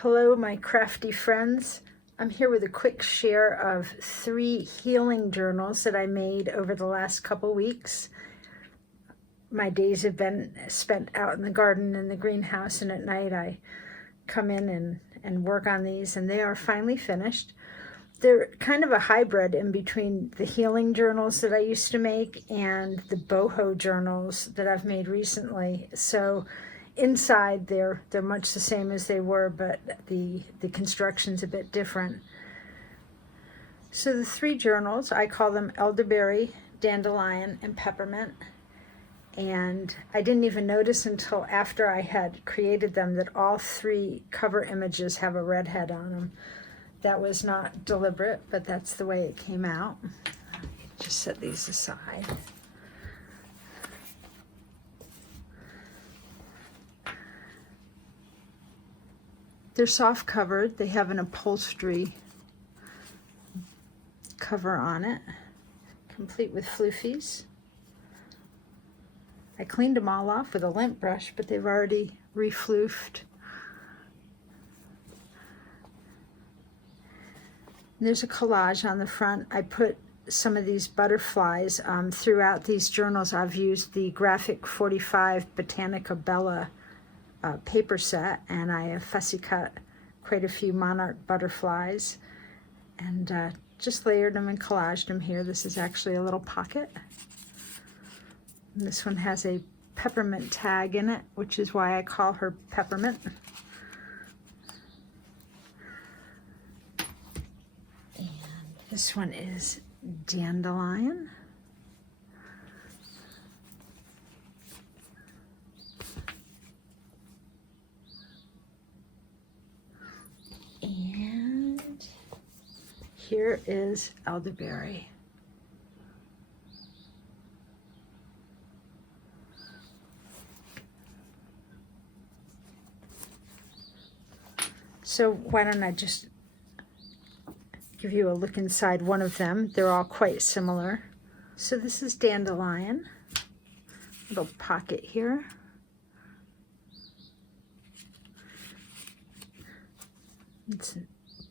Hello, my crafty friends. I'm here with a quick share of 3 healing journals that I made over the last couple weeks. My days have been spent out in the garden in the greenhouse, and at night I come in and work on these, and they are finally finished. They're kind of a hybrid in between the healing journals that I used to make and the boho journals that I've made recently. So inside they're much the same as they were, but the construction's a bit different. So the 3 journals, I call them elderberry, dandelion, and peppermint. And I didn't even notice until after I had created them that all 3 cover images have a redhead on them. That was not deliberate, but that's the way it came out. Just set these aside. They're soft covered. They have an upholstery cover on it, complete with floofies. I cleaned them all off with a lint brush, but they've already refloofed. There's a collage on the front. I put some of these butterflies throughout these journals. I've used the Graphic 45 Botanica Bella paper set, and I have fussy cut quite a few monarch butterflies and just layered them and collaged them here. This is actually a little pocket. And this one has a peppermint tag in it, which is why I call her Peppermint. And this one is Dandelion. And here is elderberry. So why don't I just give you a look inside one of them. They're all quite similar. So this is dandelion. Little pocket here. It's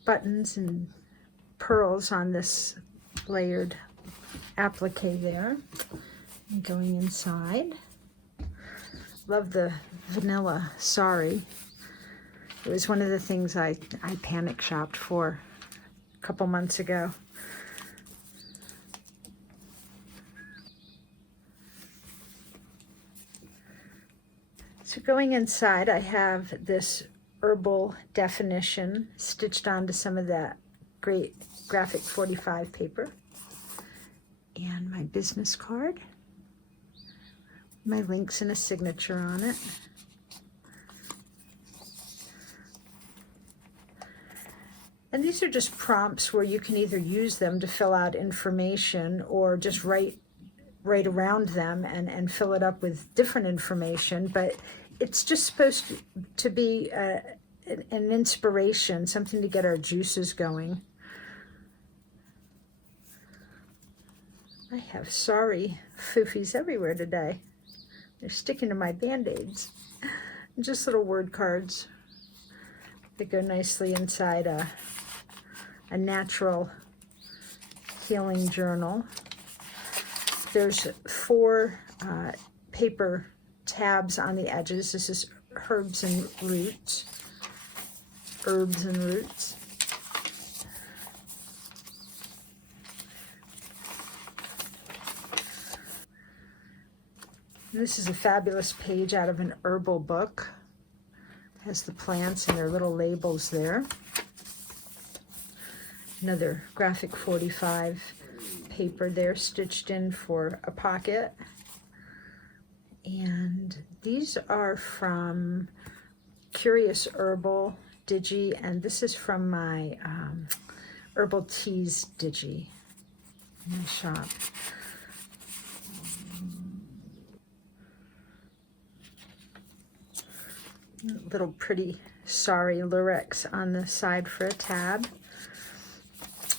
buttons and pearls on this layered applique there. And going inside. Love the vanilla sari. It was one of the things I panic shopped for a couple months ago. So going inside, I have this Herbal definition stitched onto some of that great Graphic 45 paper. And my business card. My links and a signature on it. And these are just prompts where you can either use them to fill out information or just write around them and fill it up with different information. But it's just supposed to be an inspiration, something to get our juices going. I have sorry foofies everywhere today. They're sticking to my Band-Aids. Just little word cards that go nicely inside a natural healing journal. There's 4 paper tabs on the edges. This is herbs and roots. Herbs and roots. And this is a fabulous page out of an Herbal book. It has the plants and their little labels there. Another Graphic 45 paper there stitched in for a pocket. And these are from Curious Herbal Digi, and this is from my Herbal Teas Digi in my shop. Little pretty sorry lyrics on the side for a tab.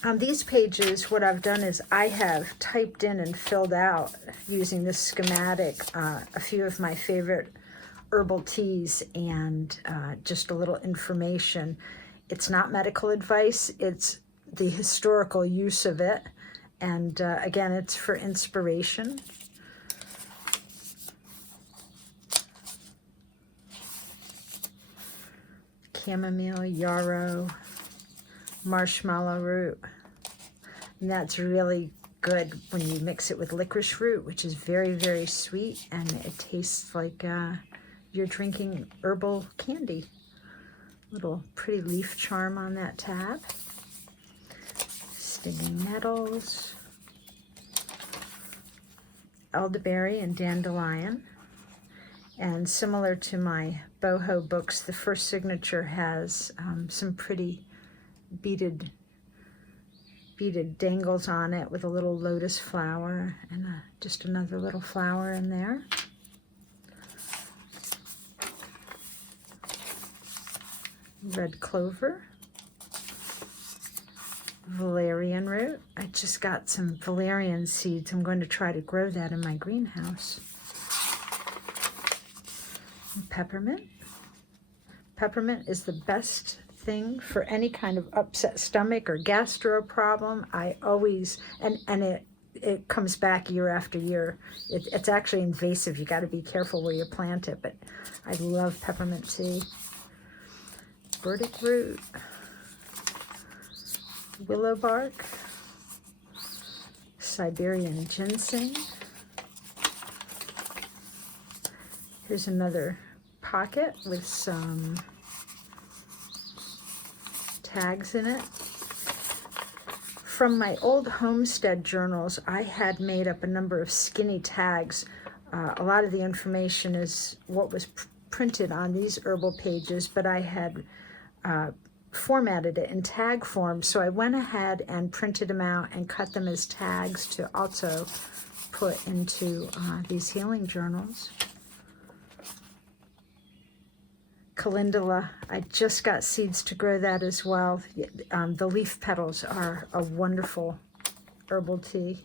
On these pages, what I've done is I have typed in and filled out using this schematic a few of my favorite herbal teas and just a little information. It's not medical advice, it's the historical use of it. And again, it's for inspiration. Chamomile, yarrow, marshmallow root. And that's really good when you mix it with licorice root, which is very, very sweet, and it tastes like you're drinking herbal candy. Little pretty leaf charm on that tab. Stinging nettles, elderberry and dandelion. And similar to my boho books, the first signature has some pretty beaded dangles on it with a little lotus flower and just another little flower in there. Red clover, valerian root. I just got some valerian seeds. I'm going to try to grow that in my greenhouse. And peppermint. Peppermint is the best thing for any kind of upset stomach or gastro problem. I always, and it comes back year after year. It's actually invasive. You got to be careful where you plant it, but I love peppermint tea. Burdock root, willow bark, Siberian ginseng. Here's another pocket with some tags in it. From my old homestead journals, I had made up a number of skinny tags. A lot of the information is what was printed on these herbal pages, but I had formatted it in tag form, so I went ahead and printed them out and cut them as tags to also put into these healing journals. Calendula, I just got seeds to grow that as well. The leaf petals are a wonderful herbal tea.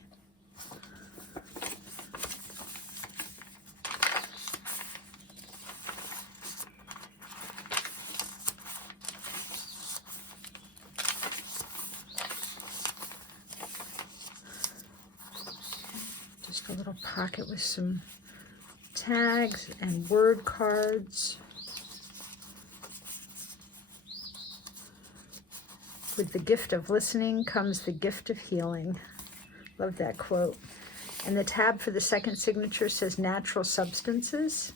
Just a little pocket with some tags and word cards. With the gift of listening comes the gift of healing. Love that quote. And the tab for the second signature says natural substances.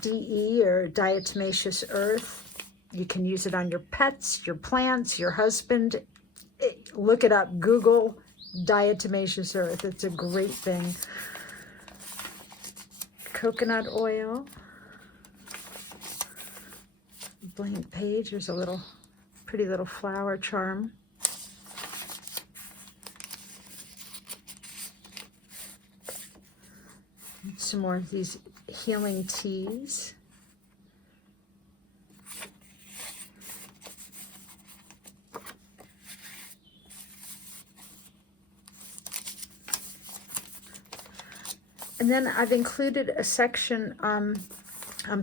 DE, or diatomaceous earth. You can use it on your pets, your plants, your husband. Look it up. Google diatomaceous earth. It's a great thing. Coconut oil. Blank page. There's a little pretty little flower charm. Some more of these healing teas. And then I've included a section on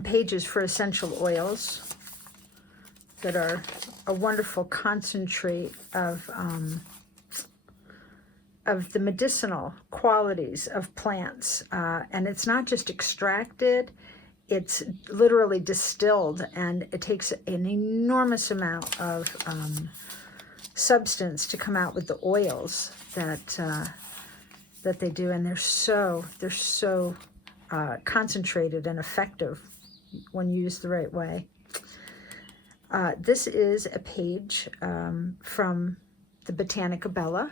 pages for essential oils that are a wonderful concentrate of the medicinal qualities of plants. And it's not just extracted, it's literally distilled, and it takes an enormous amount of substance to come out with the oils that they do, and they're so concentrated and effective when used the right way. This is a page from the Botanica Bella,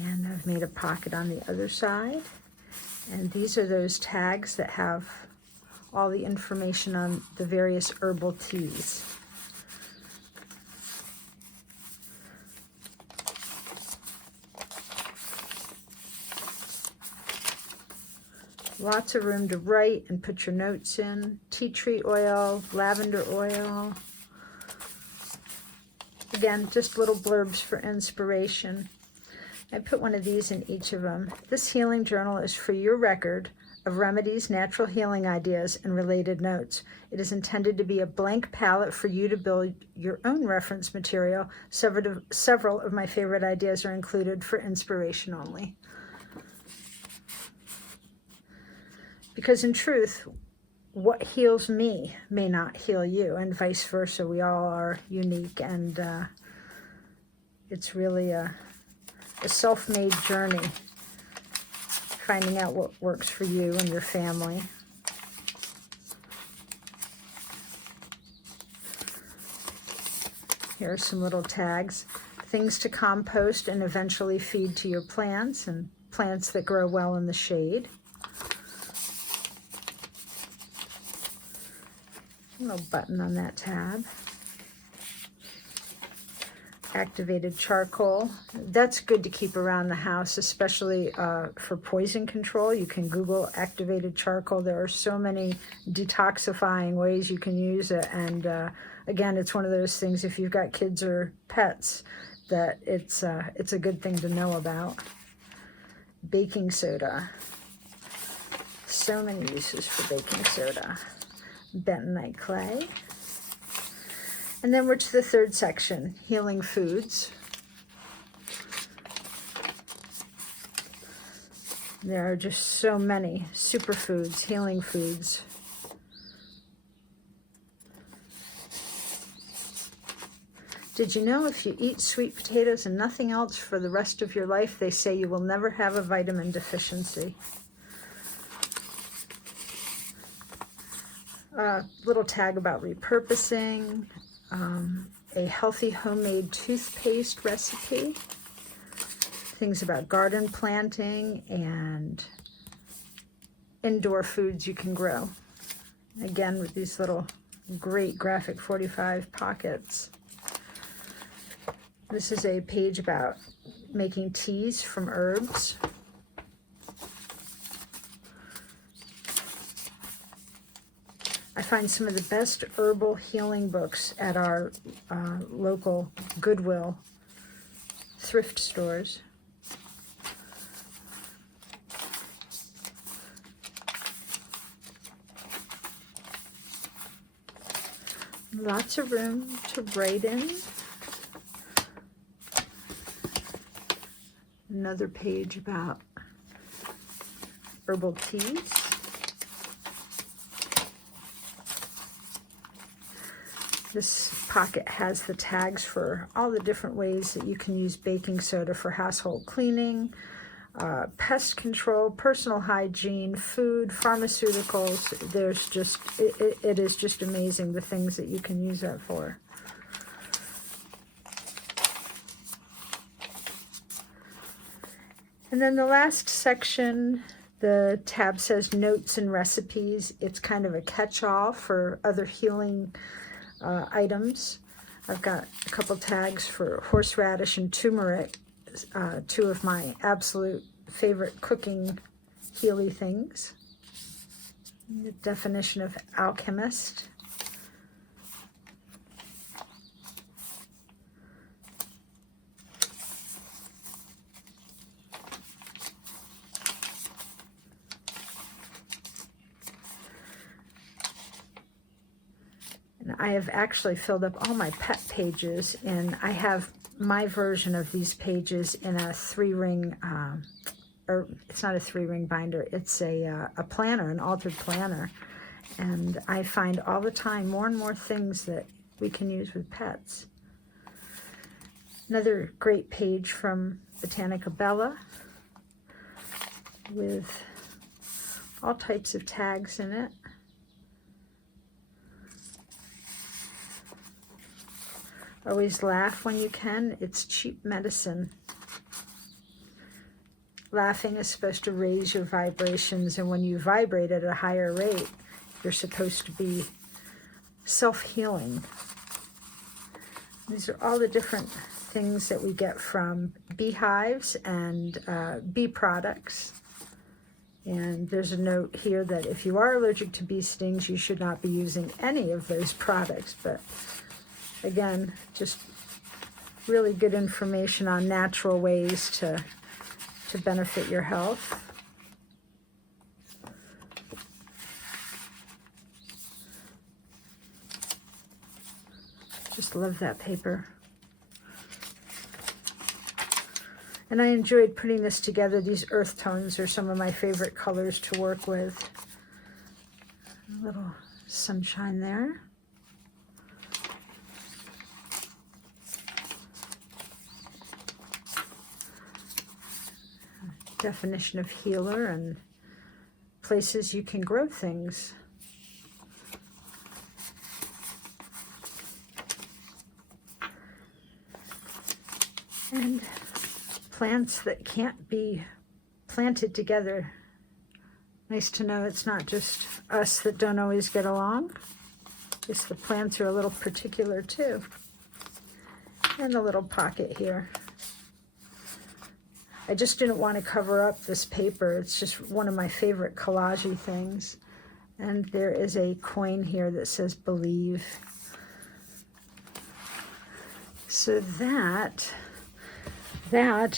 and I've made a pocket on the other side, and these are those tags that have all the information on the various herbal teas. Lots of room to write and put your notes in. Tea tree oil, lavender oil. Again, just little blurbs for inspiration. I put one of these in each of them. This healing journal is for your record, of remedies, natural healing ideas, and related notes. It is intended to be a blank palette for you to build your own reference material. Several of my favorite ideas are included for inspiration only. Because in truth, what heals me may not heal you, and vice versa. We all are unique, and it's really a self-made journey, finding out what works for you and your family. Here are some little tags. Things to compost and eventually feed to your plants, and plants that grow well in the shade. A little button on that tab. Activated charcoal. That's good to keep around the house, especially for poison control. You can Google activated charcoal. There are so many detoxifying ways you can use it. And again, it's one of those things, if you've got kids or pets, that it's a good thing to know about. Baking soda. So many uses for baking soda. Bentonite clay. And then we're to the third section, healing foods. There are just so many superfoods, healing foods. Did you know if you eat sweet potatoes and nothing else for the rest of your life, they say you will never have a vitamin deficiency? Little tag about repurposing. A healthy homemade toothpaste recipe, things about garden planting, and indoor foods you can grow. Again, with these little great graphic 45 pockets. This is a page about making teas from herbs. I find some of the best herbal healing books at our local Goodwill thrift stores. Lots of room to write in. Another page about herbal teas. This pocket has the tags for all the different ways that you can use baking soda for household cleaning, pest control, personal hygiene, food, pharmaceuticals. There's just, it is just amazing the things that you can use that for. And then the last section, the tab says notes and recipes. It's kind of a catch-all for other healing items. I've got a couple tags for horseradish and turmeric, two of my absolute favorite cooking healy things. The definition of alchemist. I have actually filled up all my pet pages, and I have my version of these pages in a 3-ring, or it's not a 3-ring binder, it's a planner, an altered planner. And I find all the time more and more things that we can use with pets. Another great page from Botanica Bella with all types of tags in it. Always laugh when you can. It's cheap medicine. Laughing is supposed to raise your vibrations, and when you vibrate at a higher rate, you're supposed to be self-healing. These are all the different things that we get from beehives and bee products. And there's a note here that if you are allergic to bee stings, you should not be using any of those products. But again, just really good information on natural ways to benefit your health. Just love that paper. And I enjoyed putting this together. These earth tones are some of my favorite colors to work with. A little sunshine there. Definition of healer and places you can grow things. And plants that can't be planted together. Nice to know it's not just us that don't always get along. I guess the plants are a little particular too. And a little pocket here. I just didn't want to cover up this paper. It's just one of my favorite collage-y things. And there is a coin here that says believe. So that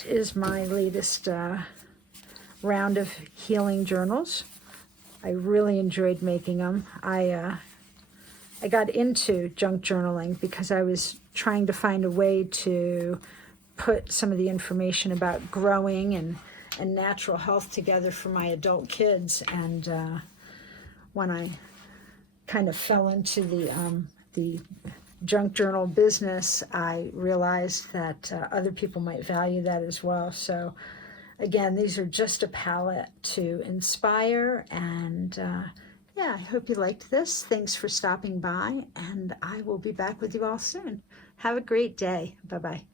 is my latest round of healing journals. I really enjoyed making them. I got into junk journaling because I was trying to find a way to put some of the information about growing and natural health together for my adult kids. And when I kind of fell into the junk journal business, I realized that other people might value that as well. So again, these are just a palette to inspire. And yeah, I hope you liked this. Thanks for stopping by, and I will be back with you all soon. Have a great day. Bye-bye.